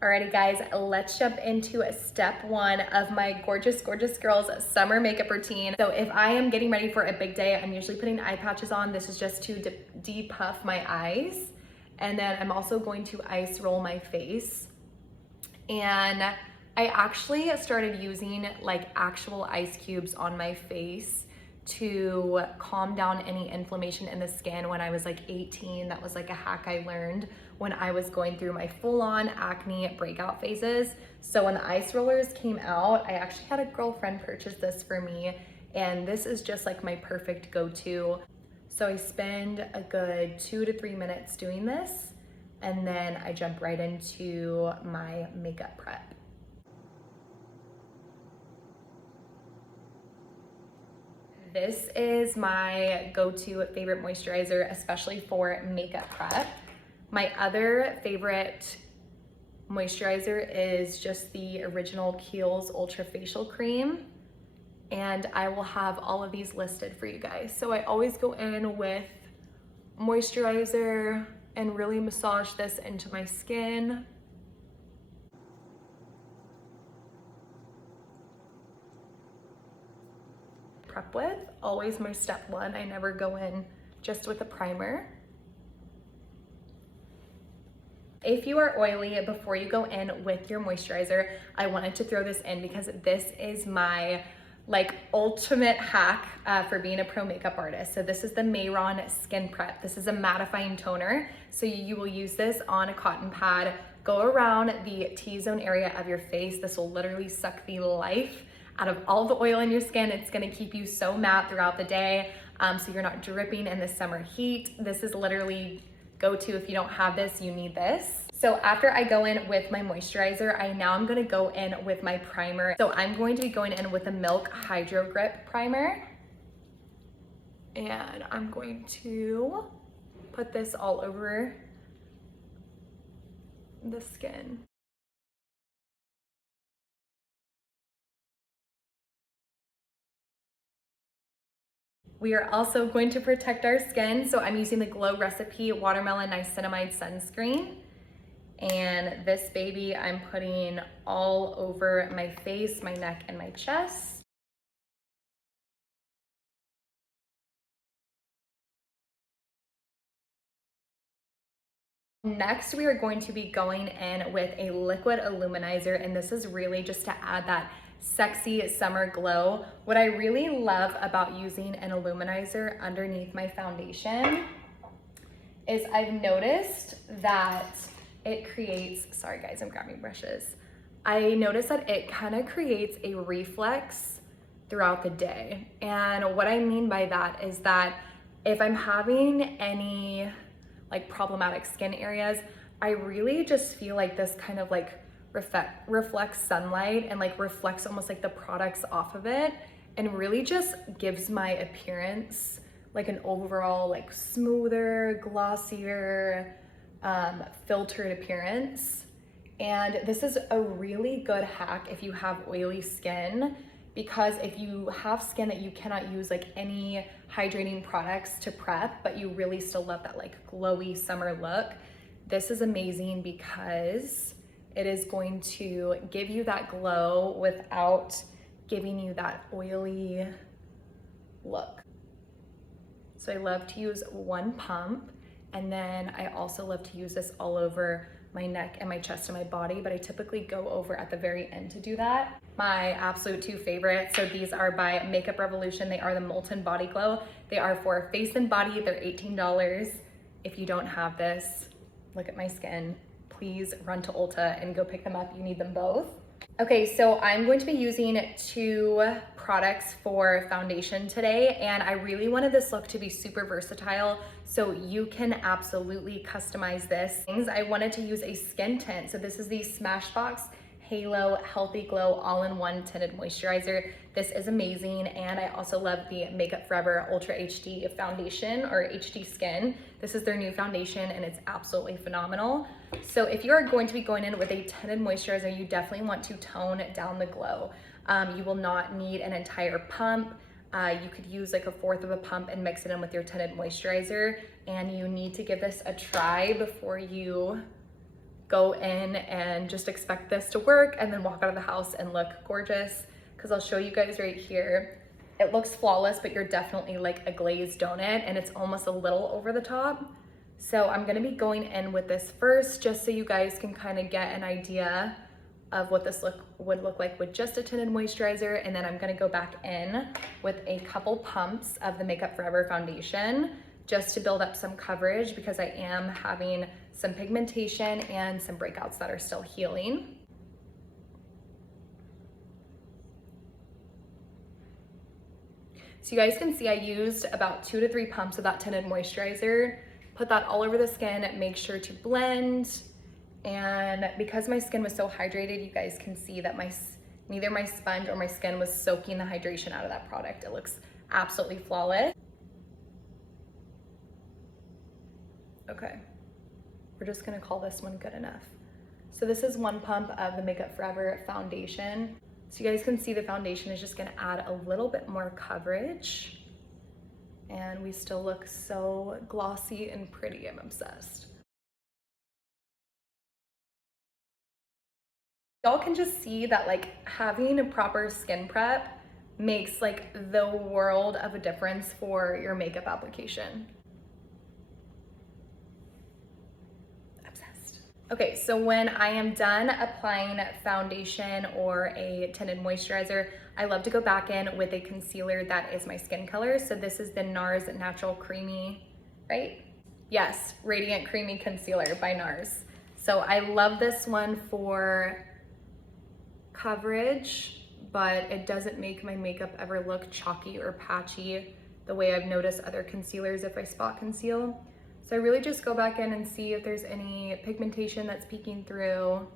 Alrighty guys, let's jump into step one of my gorgeous, gorgeous girls summer makeup routine. So if I am getting ready for a big day, I'm usually putting eye patches on. This is just to depuff my eyes. And then I'm also going to ice roll my face. And I actually started using like actual ice cubes on my face to calm down any inflammation in the skin when I was like 18. That was like a hack I learned when I was going through my full-on acne breakout phases. So when the ice rollers came out, I actually had a girlfriend purchase this for me, and this is just like my perfect go-to. So I spend a good 2 to 3 minutes doing this, and then I jump right into my makeup prep. This is my go-to favorite moisturizer, especially for makeup prep. My other favorite moisturizer is just the original Kiehl's Ultra Facial Cream, and I will have all of these listed for you guys. So I always go in with moisturizer and really massage this into my skin. Prep with, always my step one. I never go in just with a primer. If you are oily, before you go in with your moisturizer, I wanted to throw this in because this is my like ultimate hack for being a pro makeup artist. So this is the Mayron Skin Prep. This is a mattifying toner. So you will use this on a cotton pad, go around the T-zone area of your face. This will literally suck the life out of all the oil in your skin. It's gonna keep you so matte throughout the day, so you're not dripping in the summer heat. This is literally go-to. If you don't have this, you need this. So after I go in with my moisturizer, I'm gonna go in with my primer. So I'm going to be going in with the Milk Hydro Grip Primer. And I'm going to put this all over the skin. We are also going to protect our skin. So I'm using the Glow Recipe Watermelon Niacinamide Sunscreen. And this baby I'm putting all over my face, my neck, and my chest. Next, we are going to be going in with a liquid illuminizer, and this is really just to add that sexy summer glow. What I really love about using an illuminizer underneath my foundation is I've noticed that it creates, sorry guys, I'm grabbing brushes. I noticed that it kind of creates a reflex throughout the day. And what I mean by that is that if I'm having any like problematic skin areas, I really just feel like this kind of like reflects sunlight and like reflects almost like the products off of it, and really just gives my appearance like an overall like smoother, glossier, filtered appearance. And this is a really good hack if you have oily skin, because if you have skin that you cannot use like any hydrating products to prep, but you really still love that like glowy summer look, this is amazing because it is going to give you that glow without giving you that oily look. So I love to use one pump, and then I also love to use this all over my neck and my chest and my body, but I typically go over at the very end to do that. My absolute two favorites, so these are by Makeup Revolution. They are the Molten Body Glow. They are for face and body. They're $18. If you don't have this, look at my skin. Please run to Ulta and go pick them up. You need them both. Okay, so I'm going to be using 2 products for foundation today, and I really wanted this look to be super versatile, so you can absolutely customize this. I wanted to use a skin tint, so this is the Smashbox Halo Healthy Glow All-in-One Tinted Moisturizer. This is amazing, and I also love the Makeup Forever Ultra HD Foundation, or HD Skin. This is their new foundation, and it's absolutely phenomenal. So if you are going to be going in with a tinted moisturizer, you definitely want to tone down the glow. You will not need an entire pump. You could use like 1/4 of a pump and mix it in with your tinted moisturizer, and you need to give this a try before you go in and just expect this to work and then walk out of the house and look gorgeous, because I'll show you guys right here. It looks flawless, but you're definitely like a glazed donut, and it's almost a little over the top. So I'm gonna be going in with this first, just so you guys can kind of get an idea of what this would look like with just a tinted moisturizer. And then I'm gonna go back in with a couple pumps of the Makeup Forever foundation, just to build up some coverage, because I am having some pigmentation and some breakouts that are still healing. So you guys can see I used about 2 to 3 pumps of that tinted moisturizer, put that all over the skin, make sure to blend. And because my skin was so hydrated, you guys can see that neither my sponge or my skin was soaking the hydration out of that product. It looks absolutely flawless. Okay, we're just gonna call this one good enough. So this is 1 pump of the Makeup Forever foundation. So you guys can see the foundation is just gonna add a little bit more coverage, and we still look so glossy and pretty. I'm obsessed. Y'all can just see that like having a proper skin prep makes like the world of a difference for your makeup application. Obsessed. Okay, so when I am done applying foundation or a tinted moisturizer, I love to go back in with a concealer that is my skin color. So this is the NARS Natural Creamy, right? Yes, Radiant Creamy Concealer by NARS. So I love this one for coverage, but it doesn't make my makeup ever look chalky or patchy the way I've noticed other concealers if I spot conceal. So I really just go back in and see if there's any pigmentation that's peeking through,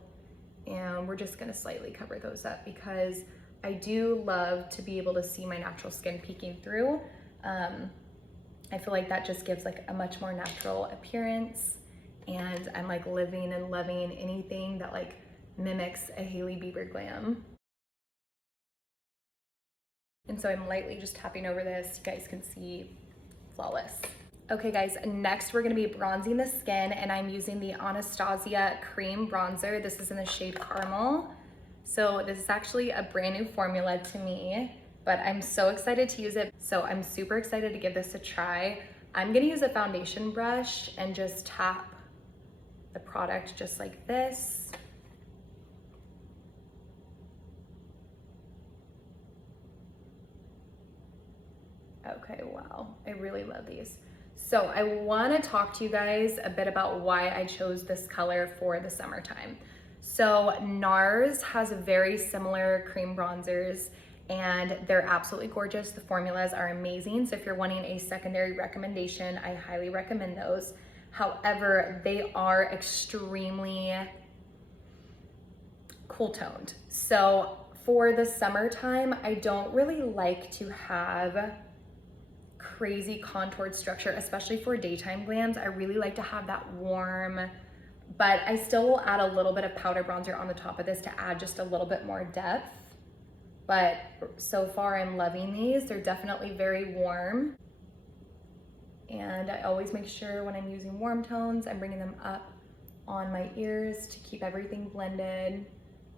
and we're just gonna slightly cover those up, because I do love to be able to see my natural skin peeking through. I feel like that just gives like a much more natural appearance, and I'm like living and loving anything that like mimics a Hailey Bieber glam. And so I'm lightly just tapping over this. You guys can see, flawless. Okay guys, next we're gonna be bronzing the skin, and I'm using the Anastasia Cream Bronzer. This is in the shade Caramel. So this is actually a brand new formula to me, but I'm so excited to use it. So I'm super excited to give this a try. I'm gonna use a foundation brush and just tap the product just like this. Okay, wow, I really love these. So I wanna talk to you guys a bit about why I chose this color for the summertime. So NARS has very similar cream bronzers, and they're absolutely gorgeous. The formulas are amazing. So if you're wanting a secondary recommendation, I highly recommend those. However, they are extremely cool toned. So for the summertime, I don't really like to have crazy contoured structure, especially for daytime glams. I really like to have that warm, but I still will add a little bit of powder bronzer on the top of this to add just a little bit more depth. But so far I'm loving these. They're definitely very warm. And I always make sure when I'm using warm tones, I'm bringing them up on my ears to keep everything blended,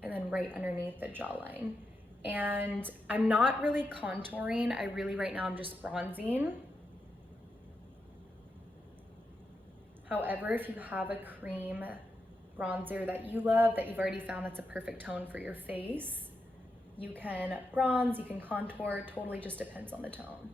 and then right underneath the jawline. And I'm not really contouring. I really, right now, I'm just bronzing. However, if you have a cream bronzer that you love, that you've already found that's a perfect tone for your face, you can bronze, you can contour, totally just depends on the tone.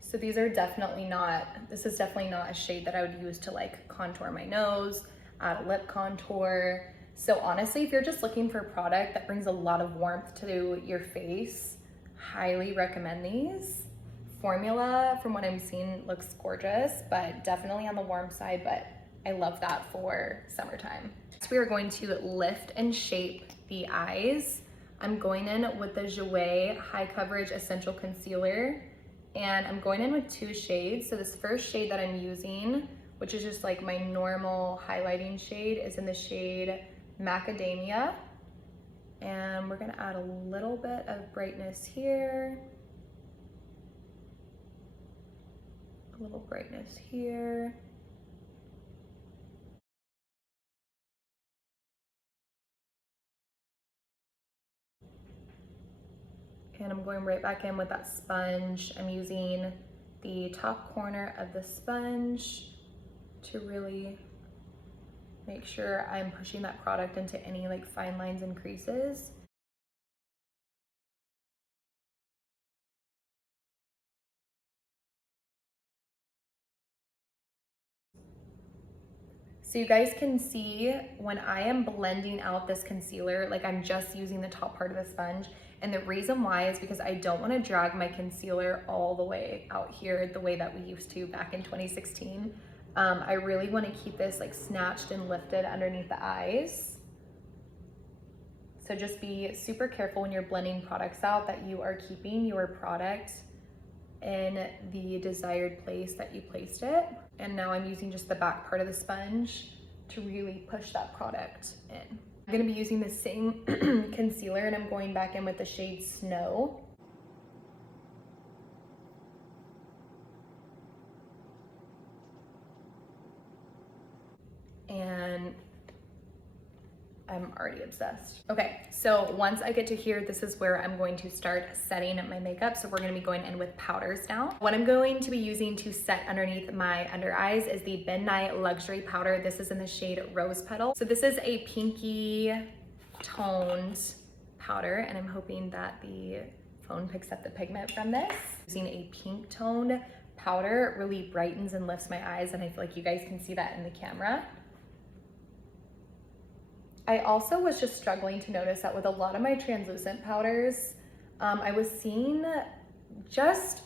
So these are definitely not, this is definitely not a shade that I would use to like contour my nose, add a lip contour. So honestly, if you're just looking for a product that brings a lot of warmth to your face, highly recommend these. Formula, from what I'm seeing, looks gorgeous, but definitely on the warm side, but I love that for summertime. So we are going to lift and shape the eyes. I'm going in with the Jouer High Coverage Essential Concealer, and I'm going in with 2 shades. So this first shade that I'm using, which is just like my normal highlighting shade, is in the shade Macadamia. And we're gonna add a little bit of brightness here. A little brightness here. And I'm going right back in with that sponge. I'm using the top corner of the sponge to really make sure I'm pushing that product into any like fine lines and creases. So you guys can see when I am blending out this concealer, like I'm just using the top part of the sponge. And the reason why is because I don't want to drag my concealer all the way out here the way that we used to back in 2016. I really want to keep this like snatched and lifted underneath the eyes. So just be super careful when you're blending products out that you are keeping your product in the desired place that you placed it. And now I'm using just the back part of the sponge to really push that product in. I'm gonna be using the same concealer and I'm going back in with the shade Snow. And I'm already obsessed. Okay, so once I get to here, this is where I'm going to start setting my makeup. So we're gonna be going in with powders now. What I'm going to be using to set underneath my under eyes is the Midnight Luxury Powder. This is in the shade Rose Petal. So this is a pinky toned powder, and I'm hoping that the phone picks up the pigment from this. Using a pink toned powder, it really brightens and lifts my eyes, and I feel like you guys can see that in the camera. I also was just struggling to notice that with a lot of my translucent powders, I was seeing just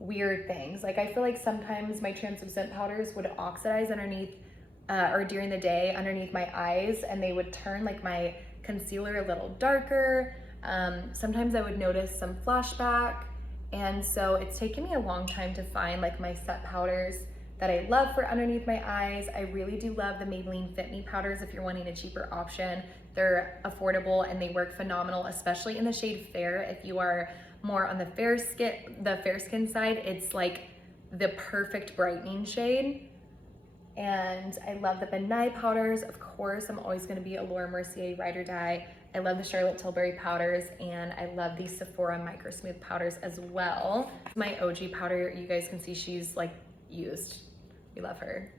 weird things. Like I feel like sometimes my translucent powders would oxidize underneath or during the day underneath my eyes, and they would turn like my concealer a little darker. Sometimes I would notice some flashback. And so it's taken me a long time to find like my set powders that I love for underneath my eyes. I really do love the Maybelline Fit Me powders if you're wanting a cheaper option. They're affordable and they work phenomenal, especially in the shade Fair. If you are more on the fair skin side, it's like the perfect brightening shade. And I love the Ben Nye powders. Of course, I'm always gonna be a Laura Mercier ride or die. I love the Charlotte Tilbury powders, and I love the Sephora Micro Smooth powders as well. My OG powder, you guys can see she's like used. We love her.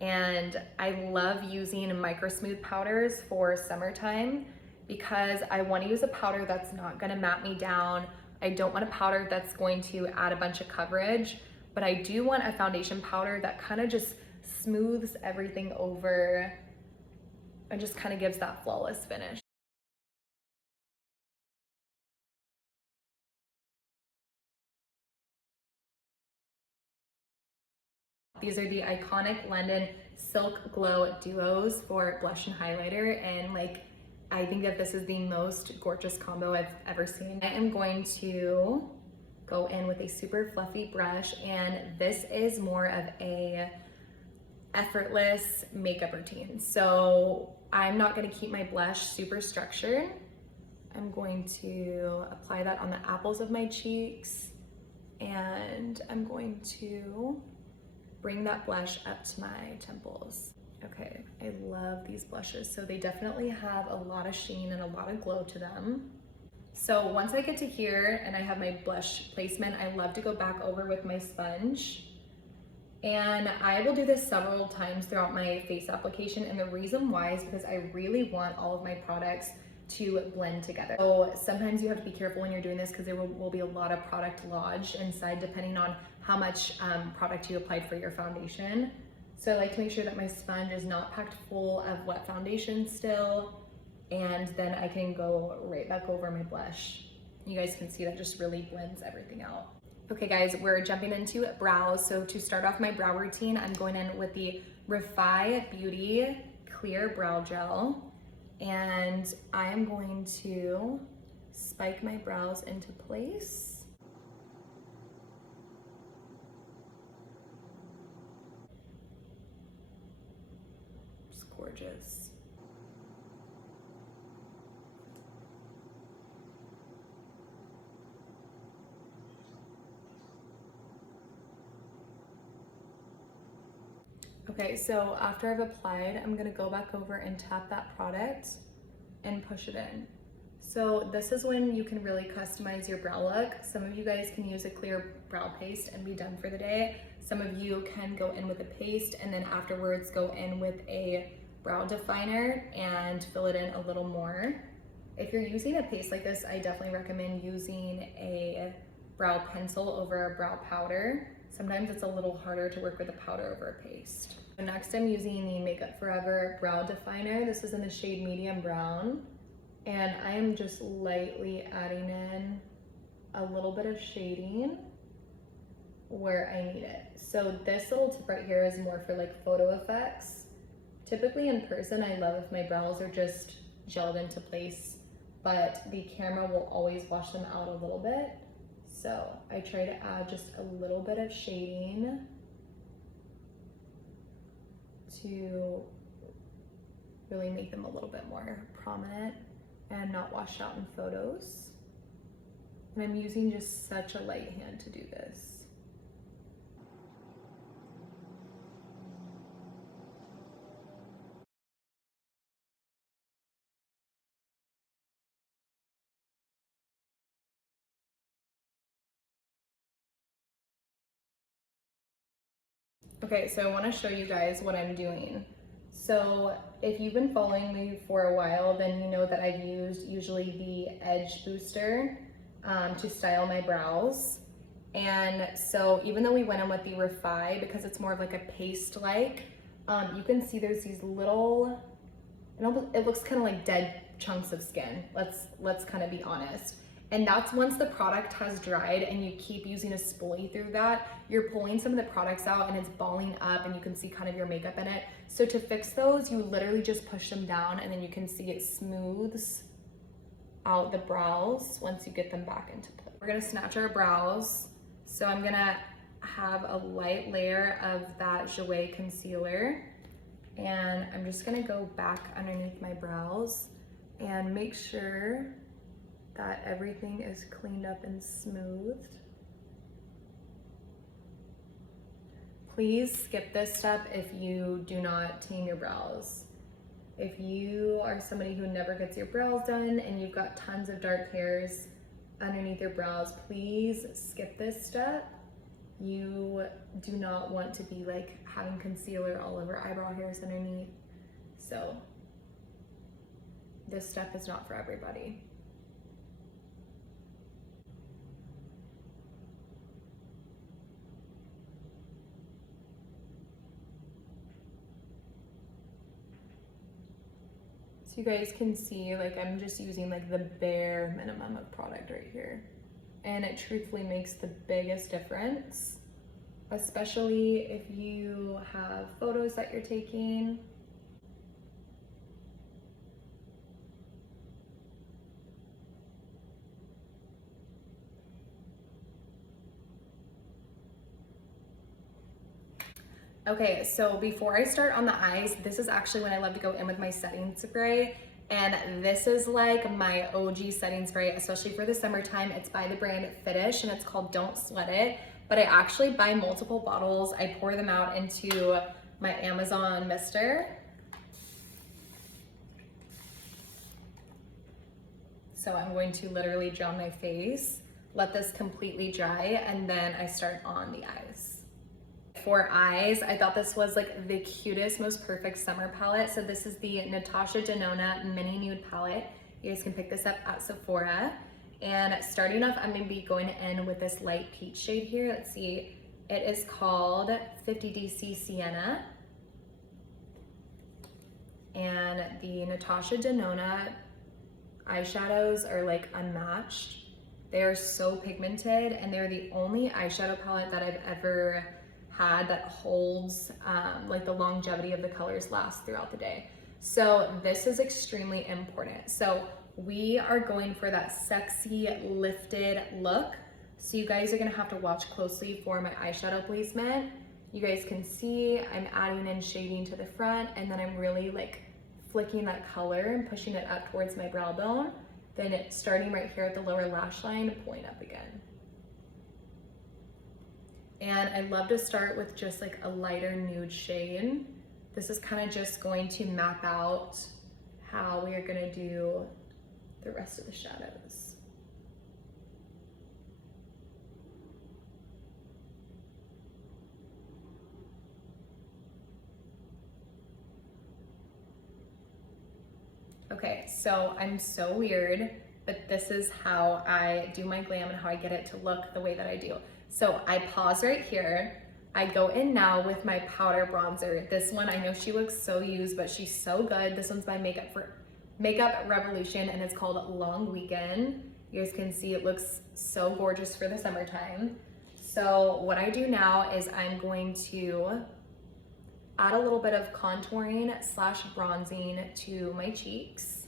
And I love using Micro Smooth powders for summertime because I want to use a powder that's not going to matte me down. I don't want a powder that's going to add a bunch of coverage, but I do want a foundation powder that kind of just smooths everything over and just kind of gives that flawless finish. These are the iconic London Silk Glow Duos for blush and highlighter, and like I think that this is the most gorgeous combo I've ever seen. I am going to go in with a super fluffy brush, and this is more of a effortless makeup routine. So I'm not gonna keep my blush super structured. I'm going to apply that on the apples of my cheeks, and I'm going to bring that blush up to my temples. Okay, I love these blushes. So they definitely have a lot of sheen and a lot of glow to them. So once I get to here and I have my blush placement, I love to go back over with my sponge. And I will do this several times throughout my face application. And the reason why is because I really want all of my products to blend together. So sometimes you have to be careful when you're doing this because there will be a lot of product lodged inside depending on how much product you applied for your foundation. So I like to make sure that my sponge is not packed full of wet foundation still, and then I can go right back over my blush. You guys can see that just really blends everything out. Okay guys, we're jumping into brows. So to start off my brow routine, I'm going in with the Refi Beauty Clear Brow Gel, and I'm going to spike my brows into place. Gorgeous. Okay, so after I've applied, I'm gonna go back over and tap that product and push it in. So this is when you can really customize your brow look. Some of you guys can use a clear brow paste and be done for the day. Some of you can go in with a paste and then afterwards go in with a brow definer and fill it in a little more. If you're using a paste like this, I definitely recommend using a brow pencil over a brow powder. Sometimes it's a little harder to work with a powder over a paste. Next, I'm using the Makeup Forever brow definer. This is in the shade medium brown. And I am just lightly adding in a little bit of shading where I need it. So this little tip right here is more for like photo effects. Typically in person, I love if my brows are just gelled into place, but the camera will always wash them out a little bit. So I try to add just a little bit of shading to really make them a little bit more prominent and not wash out in photos. And I'm using just such a light hand to do this. Okay, so I want to show you guys what I'm doing. So if you've been following me for a while, then you know that I've used usually the Edge Booster to style my brows. And so even though we went in with the Refi, because it's more of like a paste-like, you can see there's these little, it looks kind of like dead chunks of skin. Let's kind of be honest. And that's once the product has dried and you keep using a spoolie through that, you're pulling some of the products out and it's balling up and you can see kind of your makeup in it. So to fix those, you literally just push them down and then you can see it smooths out the brows once you get them back into place. We're gonna snatch our brows. So I'm gonna have a light layer of that Jouer concealer and I'm just gonna go back underneath my brows and make sure that everything is cleaned up and smoothed. Please skip this step if you do not tame your brows. If you are somebody who never gets your brows done and you've got tons of dark hairs underneath your brows, please skip this step. You do not want to be like having concealer all over eyebrow hairs underneath. So this step is not for everybody. So you guys can see, like I'm just using like the bare minimum of product right here. And it truthfully makes the biggest difference, especially if you have photos that you're taking. Okay, so before I start on the eyes, this is actually when I love to go in with my setting spray. And this is like my OG setting spray, especially for the summertime. It's by the brand Fitish and it's called Don't Sweat It. But I actually buy multiple bottles. I pour them out into my Amazon mister. So I'm going to literally gel my face, let this completely dry, and then I start on the eyes. For eyes, I thought this was like the cutest, most perfect summer palette. So this is the Natasha Denona Mini Nude Palette. You guys can pick this up at Sephora. And starting off, I'm gonna be going in with this light peach shade here. Let's see, it is called 50DC Sienna. And the Natasha Denona eyeshadows are like unmatched. They are so pigmented and they're the only eyeshadow palette that I've ever had that holds like the longevity of the colors last throughout the day. So this is extremely important. So we are going for that sexy lifted look. So you guys are gonna have to watch closely for my eyeshadow placement. You guys can see I'm adding in shading to the front and then I'm really like flicking that color and pushing it up towards my brow bone. Then it's starting right here at the lower lash line, pulling up again. And I love to start with just like a lighter nude shade. This is kind of just going to map out how we are gonna do the rest of the shadows. Okay, so I'm so weird, but this is how I do my glam and how I get it to look the way that I do. So I pause right here. I go in now with my powder bronzer. This one, I know she looks so used, but she's so good. This one's by Makeup Revolution, and it's called Long Weekend. You guys can see it looks so gorgeous for the summertime. So what I do now is I'm going to add a little bit of contouring / bronzing to my cheeks.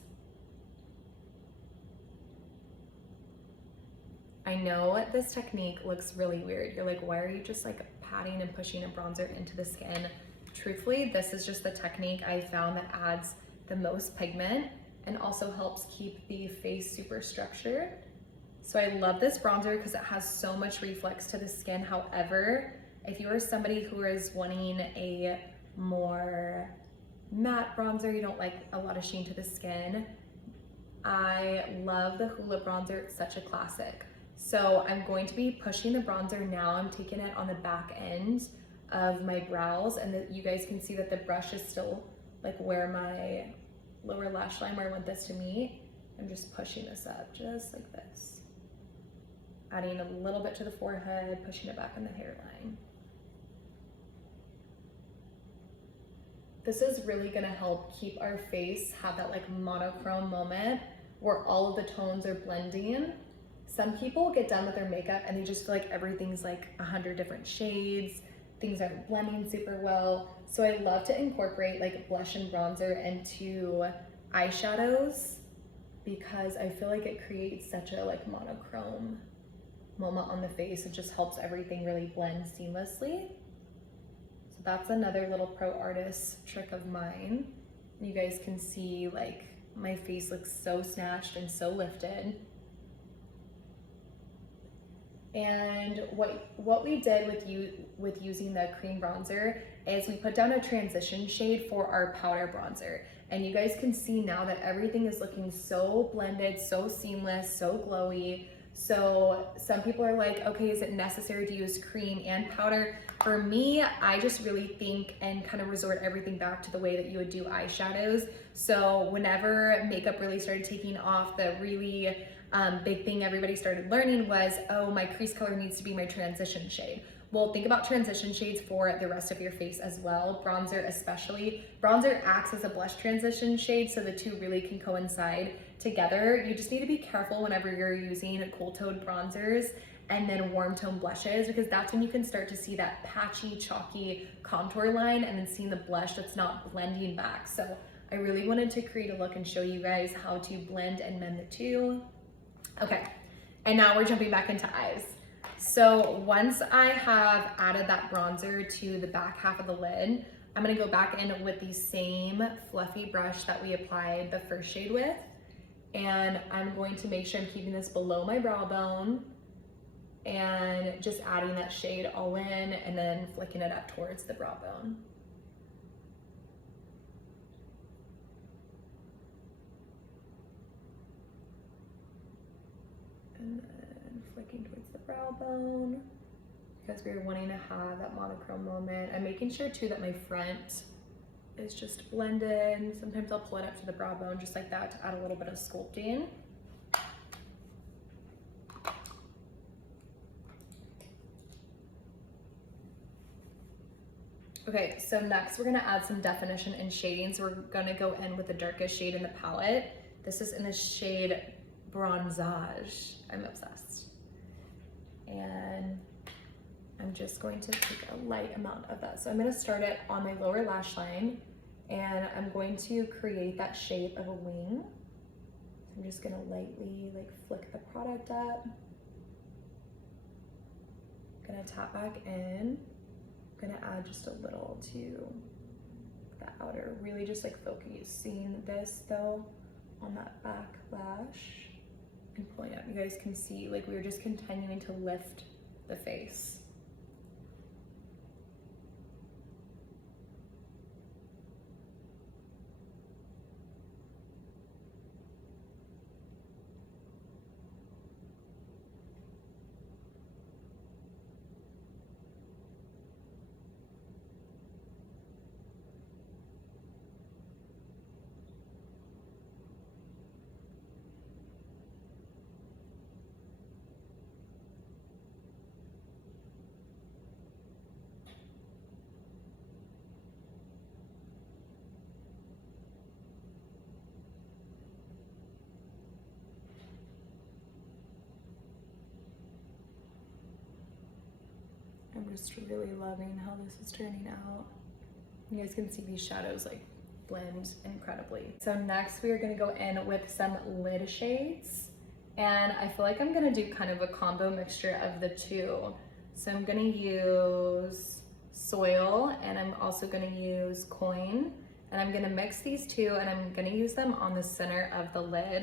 I know this technique looks really weird. You're like, why are you just like patting and pushing a bronzer into the skin? Truthfully, this is just the technique I found that adds the most pigment and also helps keep the face super structured. So I love this bronzer because it has so much reflex to the skin. However, if you are somebody who is wanting a more matte bronzer, you don't like a lot of sheen to the skin, I love the Hoola bronzer. It's such a classic. So I'm going to be pushing the bronzer now. I'm taking it on the back end of my brows, and you guys can see that the brush is still like where my lower lash line, where I want this to meet. I'm just pushing this up just like this, adding a little bit to the forehead, pushing it back on the hairline. This is really gonna help keep our face have that like monochrome moment where all of the tones are blending. Some people get done with their makeup and they just feel like everything's like 100 different shades, things aren't blending super well. So I love to incorporate like blush and bronzer into eyeshadows because I feel like it creates such a like monochrome moment on the face. It just helps everything really blend seamlessly. So that's another little pro artist trick of mine. You guys can see like my face looks so snatched and so lifted. And what we did with using the cream bronzer is we put down a transition shade for our powder bronzer. And you guys can see now that everything is looking so blended, so seamless, so glowy. So some people are like, okay, is it necessary to use cream and powder? For me, I just really think and kind of resort everything back to the way that you would do eyeshadows. So whenever makeup really started taking off, the really big thing everybody started learning was, oh, my crease color needs to be my transition shade. Well, think about transition shades for the rest of your face as well. Bronzer especially. Bronzer acts as a blush transition shade, so the two really can coincide together. You just need to be careful whenever you're using cool toned bronzers and then warm tone blushes, because that's when you can start to see that patchy, chalky contour line and then seeing the blush that's not blending back. So I really wanted to create a look and show you guys how to blend and mend the two. Okay, and now we're jumping back into eyes. So once I have added that bronzer to the back half of the lid, I'm gonna go back in with the same fluffy brush that we applied the first shade with, and I'm going to make sure I'm keeping this below my brow bone and just adding that shade all in and then flicking it up towards the brow bone. And then flicking towards the brow bone because we're wanting to have that monochrome moment. I'm making sure too that my front is just blended. Sometimes I'll pull it up to the brow bone just like that to add a little bit of sculpting. Okay, so next we're gonna add some definition and shading. So we're gonna go in with the darkest shade in the palette. This is in the shade Bronzage. I'm obsessed. And I'm just going to take a light amount of that. So I'm gonna start it on my lower lash line and I'm going to create that shape of a wing. So I'm just gonna lightly like flick the product up. I'm gonna tap back in. I'm gonna add just a little to the outer, really just like focusing this though on that back lash and pulling up. You guys can see like we were just continuing to lift the face. just really loving how this is turning out. You guys can see these shadows like blend incredibly. So next we are gonna go in with some lid shades. And I feel like I'm gonna do kind of a combo mixture of the two. So I'm gonna use Soil and I'm also gonna use Coin. And I'm gonna mix these two and I'm gonna use them on the center of the lid.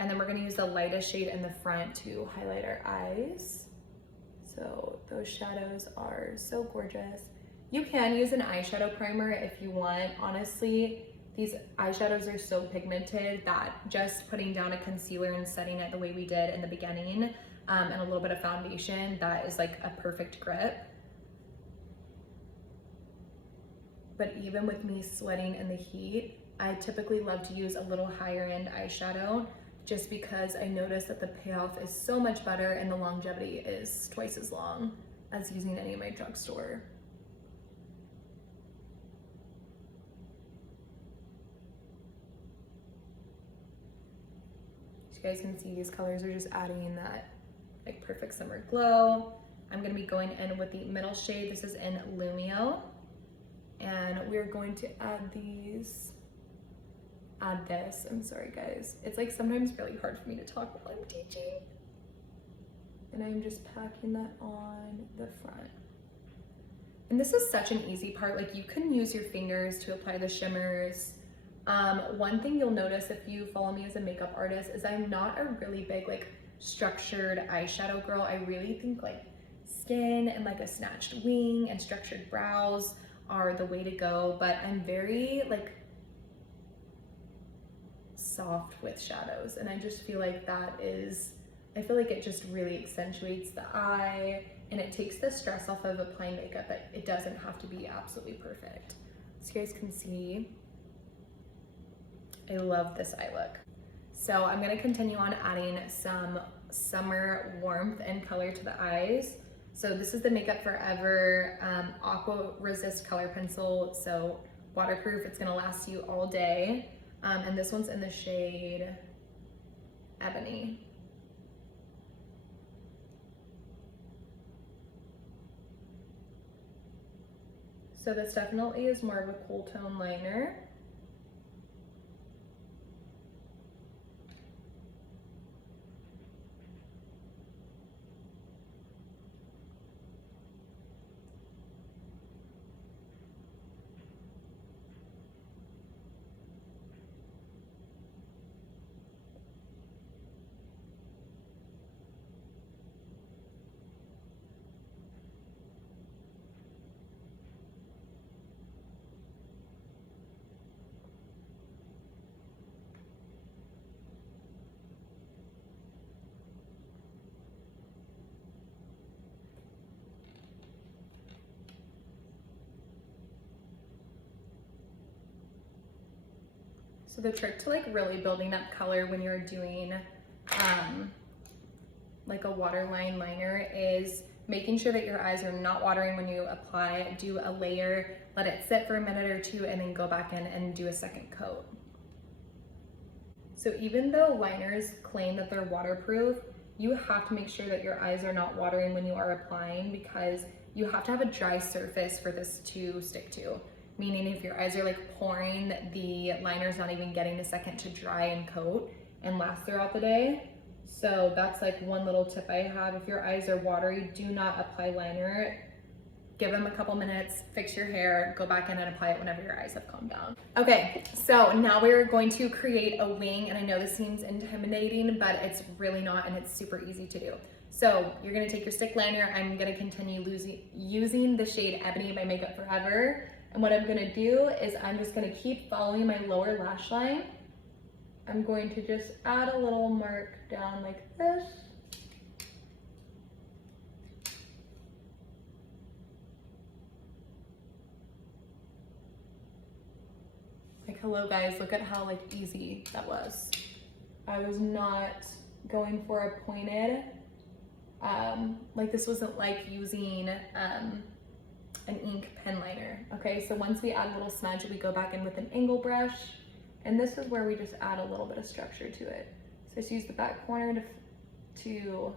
And then we're gonna use the lightest shade in the front to highlight our eyes. So those shadows are so gorgeous. You can use an eyeshadow primer if you want. Honestly, these eyeshadows are so pigmented that just putting down a concealer and setting it the way we did in the beginning and a little bit of foundation, that is like a perfect grip. But even with me sweating in the heat, I typically love to use a little higher end eyeshadow just because I noticed that the payoff is so much better and the longevity is twice as long as using any of my drugstore. As you guys can see, these colors are just adding that like perfect summer glow. I'm gonna be going in with the middle shade. This is in Lumio. And we're going to add this. I'm sorry guys. It's like sometimes really hard for me to talk while I'm teaching. And I'm just packing that on the front. And this is such an easy part. Like you can use your fingers to apply the shimmers. One thing you'll notice if you follow me as a makeup artist is I'm not a really big like structured eyeshadow girl. I really think like skin and like a snatched wing and structured brows are the way to go, but I'm very like soft with shadows, and I just feel like I feel like it just really accentuates the eye and it takes the stress off of applying makeup, but it doesn't have to be absolutely perfect. So you guys can see, I love this eye look. So I'm gonna continue on adding some summer warmth and color to the eyes. So this is the Makeup Forever Aqua Resist Color Pencil. So waterproof, it's gonna last you all day. And this one's in the shade Ebony. So this definitely is more of a cool tone liner. So the trick to like really building up color when you're doing like a waterline liner is making sure that your eyes are not watering when you apply. Do a layer, let it sit for a minute or two, and then go back in and do a second coat. So even though liners claim that they're waterproof, you have to make sure that your eyes are not watering when you are applying, because you have to have a dry surface for this to stick to. Meaning if your eyes are like pouring, the liner's not even getting a second to dry and coat and last throughout the day. So that's like one little tip I have. If your eyes are watery, do not apply liner. Give them a couple minutes, fix your hair, go back in and apply it whenever your eyes have calmed down. Okay, so now we're going to create a wing, and I know this seems intimidating, but it's really not, and it's super easy to do. So you're gonna take your stick liner. I'm gonna continue using the shade Ebony by Makeup Forever. And what I'm gonna do is I'm just gonna keep following my lower lash line. I'm going to just add a little mark down like this. Like, hello guys, look at how like easy that was. I was not going for a pointed, like this wasn't like using an ink pen liner. Okay, so once we add a little smudge, we go back in with an angle brush, and this is where we just add a little bit of structure to it. So just use the back corner to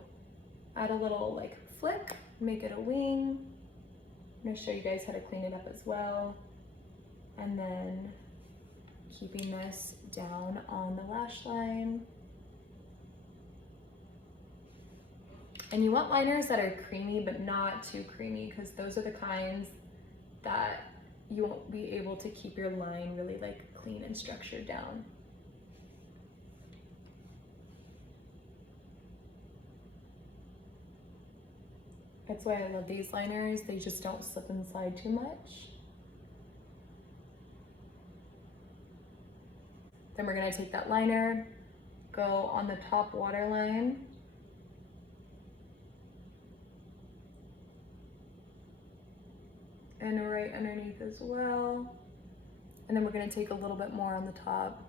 add a little like flick, make it a wing. I'm gonna show you guys how to clean it up as well. And then keeping this down on the lash line. And you want liners that are creamy, but not too creamy, because those are the kinds that you won't be able to keep your line really like clean and structured down. That's why I love these liners. They just don't slip inside too much. Then we're gonna take that liner, go on the top waterline, and right underneath as well. And then we're gonna take a little bit more on the top.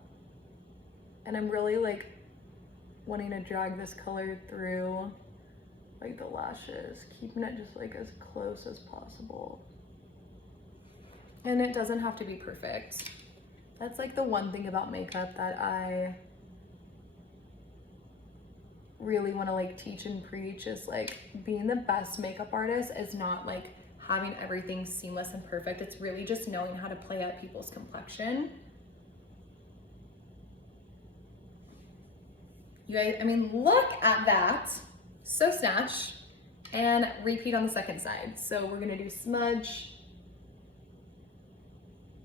And I'm really like wanting to drag this color through like the lashes, keeping it just like as close as possible. And it doesn't have to be perfect. That's like the one thing about makeup that I really want to like teach and preach, is like being the best makeup artist is not like having everything seamless and perfect. It's really just knowing how to play out people's complexion. You guys, I mean, look at that. So snatch. And repeat on the second side. So we're gonna do smudge.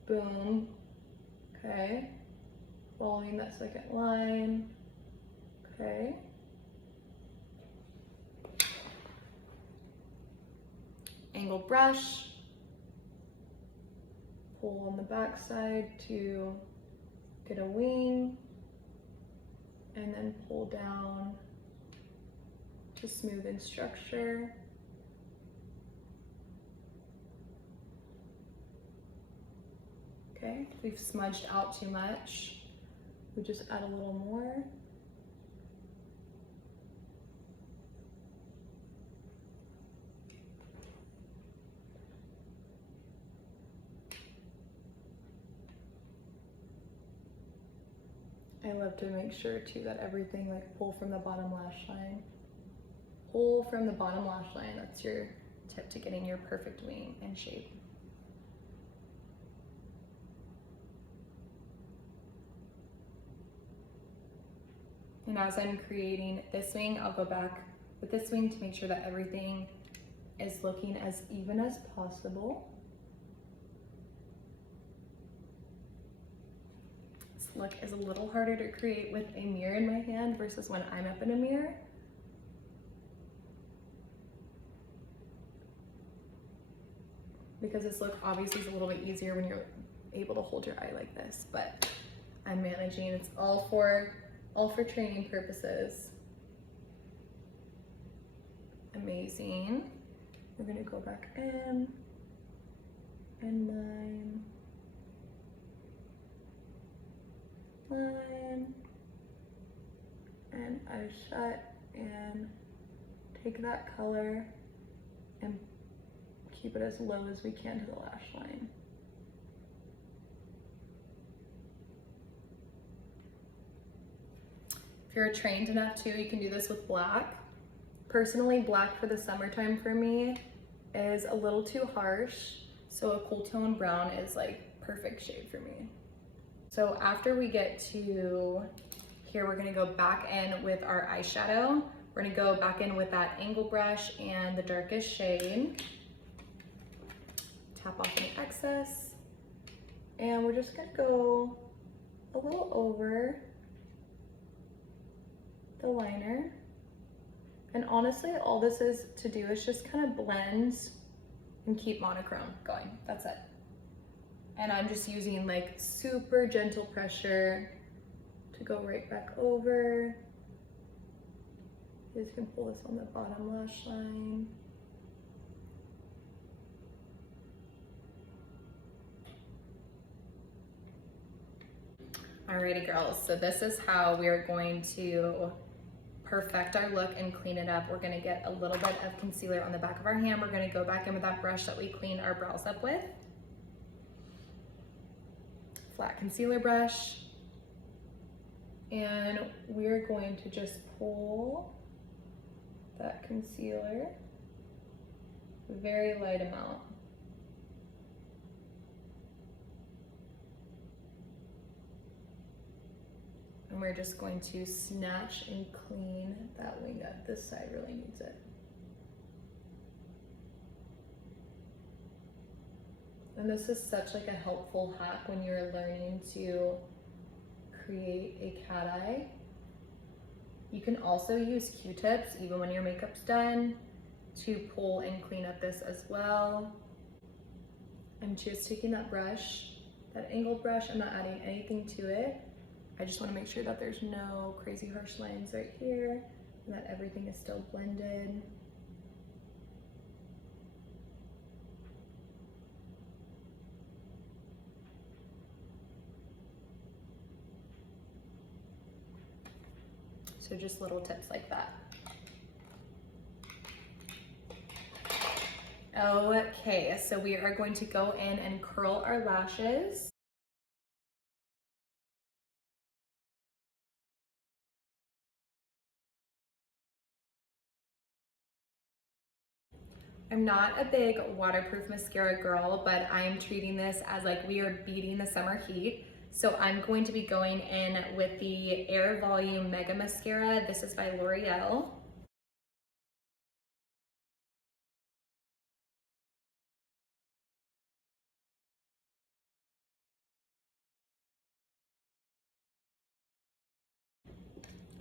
Boom. Okay. Following that second line. Okay. Angle brush. Pull on the back side to get a wing. And then pull down to smoothen structure. Okay, if we've smudged out too much, we just add a little more. I love to make sure too that everything like pull from the bottom lash line. Pull from the bottom lash line. That's your tip to getting your perfect wing in shape. And as I'm creating this wing, I'll go back with this wing to make sure that everything is looking as even as possible. This look is a little harder to create with a mirror in my hand versus when I'm up in a mirror. Because this look obviously is a little bit easier when you're able to hold your eye like this, but I'm managing. It's all for training purposes. Amazing. We're gonna go back in and line, and eyes shut, and take that color and keep it as low as we can to the lash line. If you're trained enough too, you can do this with black. Personally, black for the summertime for me is a little too harsh, so a cool tone brown is like perfect shade for me. So after we get to here, we're gonna go back in with our eyeshadow. We're gonna go back in with that angle brush and the darkest shade. Tap off any excess. And we're just gonna go a little over the liner. And honestly, all this is to do is just kind of blend and keep monochrome going. That's it. And I'm just using like super gentle pressure to go right back over. You guys can pull this on the bottom lash line. Alrighty girls, so this is how we're going to perfect our look and clean it up. We're gonna get a little bit of concealer on the back of our hand. We're gonna go back in with that brush that we cleaned our brows up with. Flat concealer brush. And we're going to just pull that concealer, very light amount. we're just going to snatch and clean that wing up. This side really needs it. And this is such like a helpful hack when you're learning to create a cat eye. You can also use Q-tips even when your makeup's done to pull and clean up this as well. I'm just taking that brush, that angled brush, I'm not adding anything to it. I just want to make sure that there's no crazy harsh lines right here and that everything is still blended. So just little tips like that. Okay, so we are going to go in and curl our lashes. I'm not a big waterproof mascara girl, but I'm treating this as like we are beating the summer heat. So I'm going to be going in with the Air Volume Mega Mascara. This is by L'Oreal.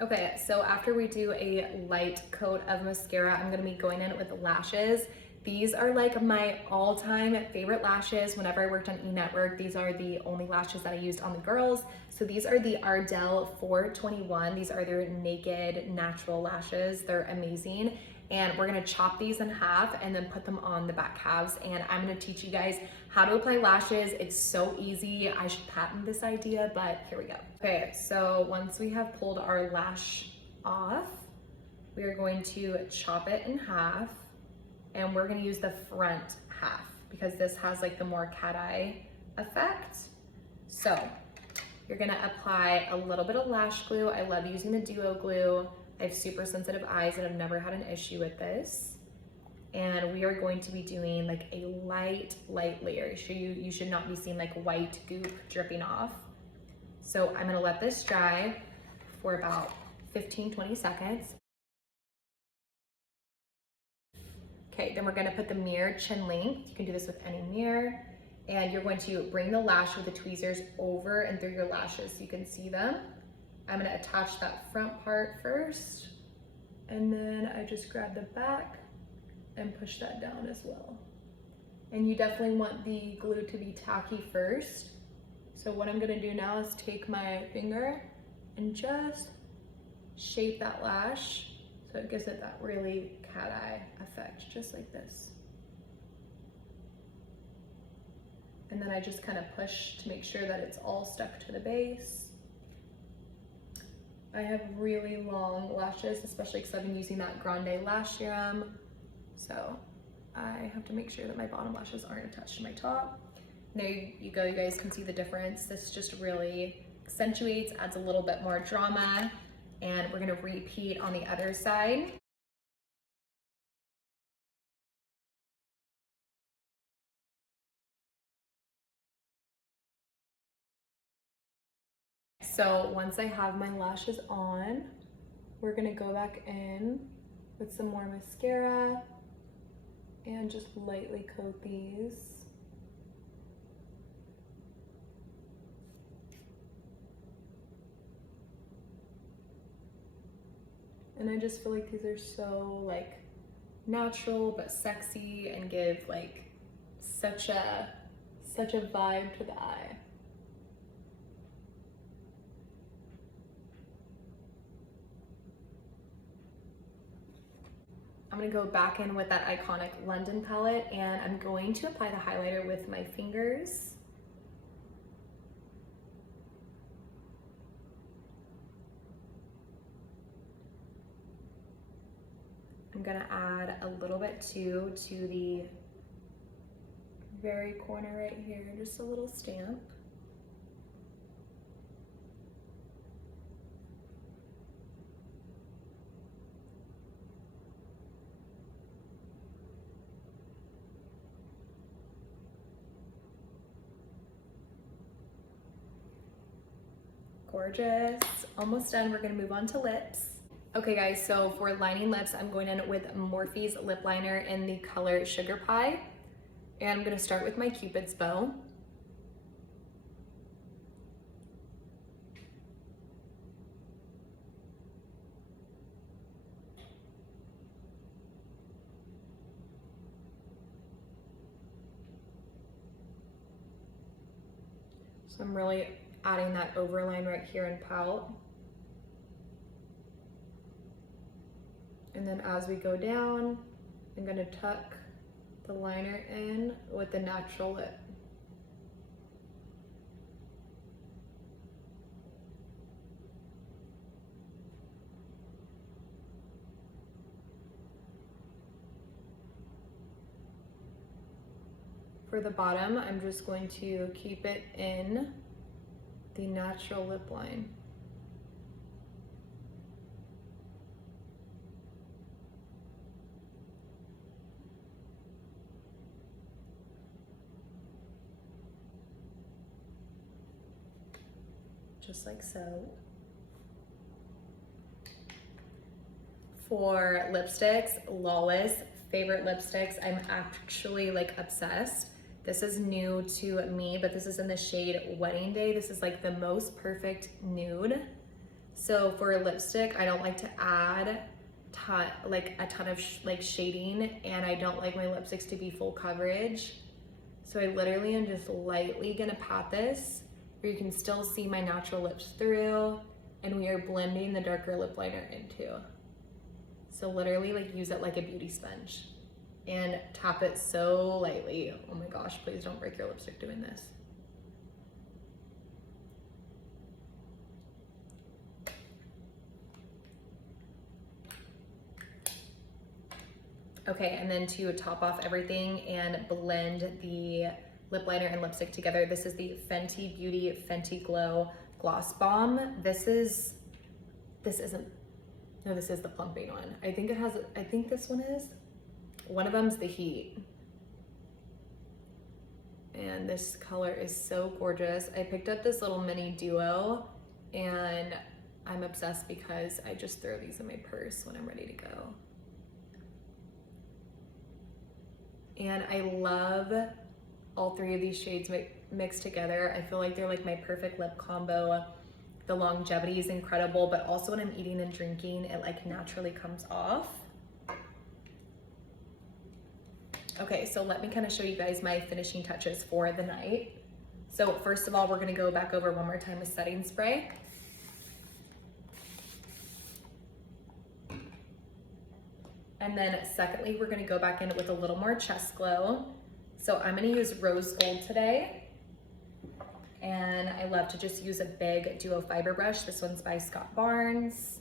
Okay, so after we do a light coat of mascara, I'm gonna be going in with lashes. These are like my all-time favorite lashes. Whenever I worked on E! Network, these are the only lashes that I used on the girls. So these are the Ardell 421. These are their naked natural lashes. They're amazing. And we're gonna chop these in half and then put them on the back halves. And I'm gonna teach you guys how to apply lashes. It's so easy. I should patent this idea, but here we go. Okay, so once we have pulled our lash off, we are going to chop it in half, and we're gonna use the front half because this has like the more cat eye effect. So you're gonna apply a little bit of lash glue. I love using the duo glue. I have super sensitive eyes and I've never had an issue with this. And we are going to be doing like a light layer. So you should not be seeing like white goop dripping off. So I'm gonna let this dry for about 15-20 seconds. Okay, then we're gonna put the mirror chin length. You can do this with any mirror. And you're going to bring the lash with the tweezers over and through your lashes so you can see them. I'm gonna attach that front part first, and then I just grab the back and push that down as well. And you definitely want the glue to be tacky first. So what I'm gonna do now is take my finger and just shape that lash so it gives it that really cat eye effect, just like this. And then I just kind of push to make sure that it's all stuck to the base. I have really long lashes, especially because I've been using that Grande lash serum. So I have to make sure that my bottom lashes aren't attached to my top. There you go, you guys can see the difference. This just really accentuates, adds a little bit more drama, and we're gonna repeat on the other side. So once I have my lashes on, we're gonna go back in with some more mascara and just lightly coat these. And I just feel like these are so like natural but sexy and give like such a vibe to the eye. I'm gonna go back in with that iconic London palette, and I'm going to apply the highlighter with my fingers. I'm gonna add a little bit too to the very corner right here, just a little stamp. Gorgeous. almost done. We're gonna move on to lips. Okay guys, so for lining lips, I'm going in with Morphe's lip liner in the color Sugar Pie. And I'm gonna start with my Cupid's bow. So I'm really adding that overline right here in pout. And then as we go down, I'm gonna tuck the liner in with the natural lip. For the bottom, I'm just going to keep it in the natural lip line. Just like so. For lipsticks, Lawless, favorite lipsticks. I'm actually like obsessed. This is new to me, but this is in the shade Wedding Day. This is like the most perfect nude. So for a lipstick, I don't like to add a ton of shading, and I don't like my lipsticks to be full coverage. So I literally am just lightly gonna pat this, where you can still see my natural lips through, and we are blending the darker lip liner into. So literally like use it like a beauty sponge and tap it so lightly. Oh my gosh, please don't break your lipstick doing this. Okay, and then to top off everything and blend the lip liner and lipstick together, this is the Fenty Beauty Fenty Glow Gloss Bomb. This is the plumping one. I think this one is. One of them's the Heat. And this color is so gorgeous. I picked up this little mini duo, and I'm obsessed because I just throw these in my purse when I'm ready to go. And I love all three of these shades mixed together. I feel like they're like my perfect lip combo. The longevity is incredible, but also when I'm eating and drinking, it like naturally comes off. Okay, so let me kind of show you guys my finishing touches for the night. So first of all, we're gonna go back over one more time with setting spray. And then secondly, we're gonna go back in with a little more chest glow. So I'm gonna use rose gold today. And I love to just use a big duo fiber brush. This one's by Scott Barnes.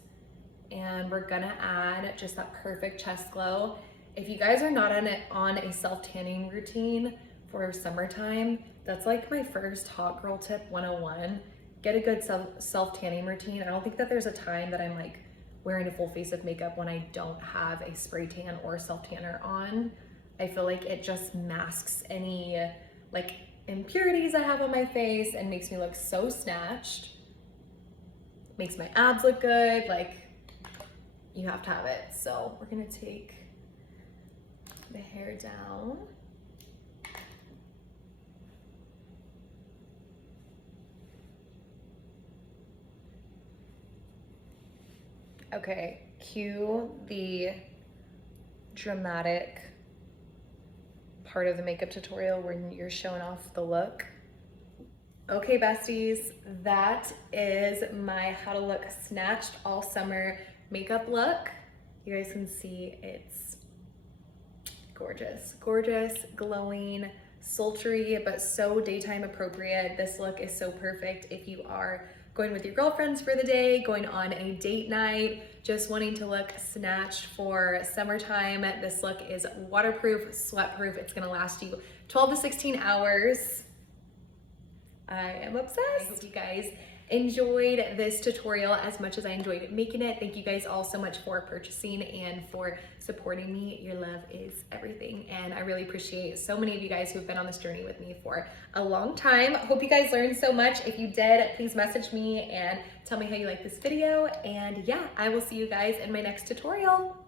And we're gonna add just that perfect chest glow. If you guys are not on a self-tanning routine for summertime, that's like my first hot girl tip 101. Get a good self-tanning routine. I don't think that there's a time that I'm like wearing a full face of makeup when I don't have a spray tan or self-tanner on. I feel like it just masks any like impurities I have on my face and makes me look so snatched. Makes my abs look good. Like, you have to have it. So we're gonna take the hair down. Okay, cue the dramatic part of the makeup tutorial when you're showing off the look. Okay, besties, that is my how to look snatched all summer makeup look. You guys can see it's gorgeous, gorgeous, glowing, sultry, but so daytime appropriate. This look is so perfect if you are going with your girlfriends for the day, going on a date night, just wanting to look snatched for summertime. This look is waterproof, sweat-proof. It's gonna last you 12 to 16 hours. I am obsessed. I hope you guys enjoyed this tutorial as much as I enjoyed making it. Thank you guys all so much for purchasing and for supporting me. Your love is everything, and I really appreciate so many of you guys who've been on this journey with me for a long time. Hope you guys learned so much. If you did, please message me and tell me how you like this video, and yeah, I will see you guys in my next tutorial.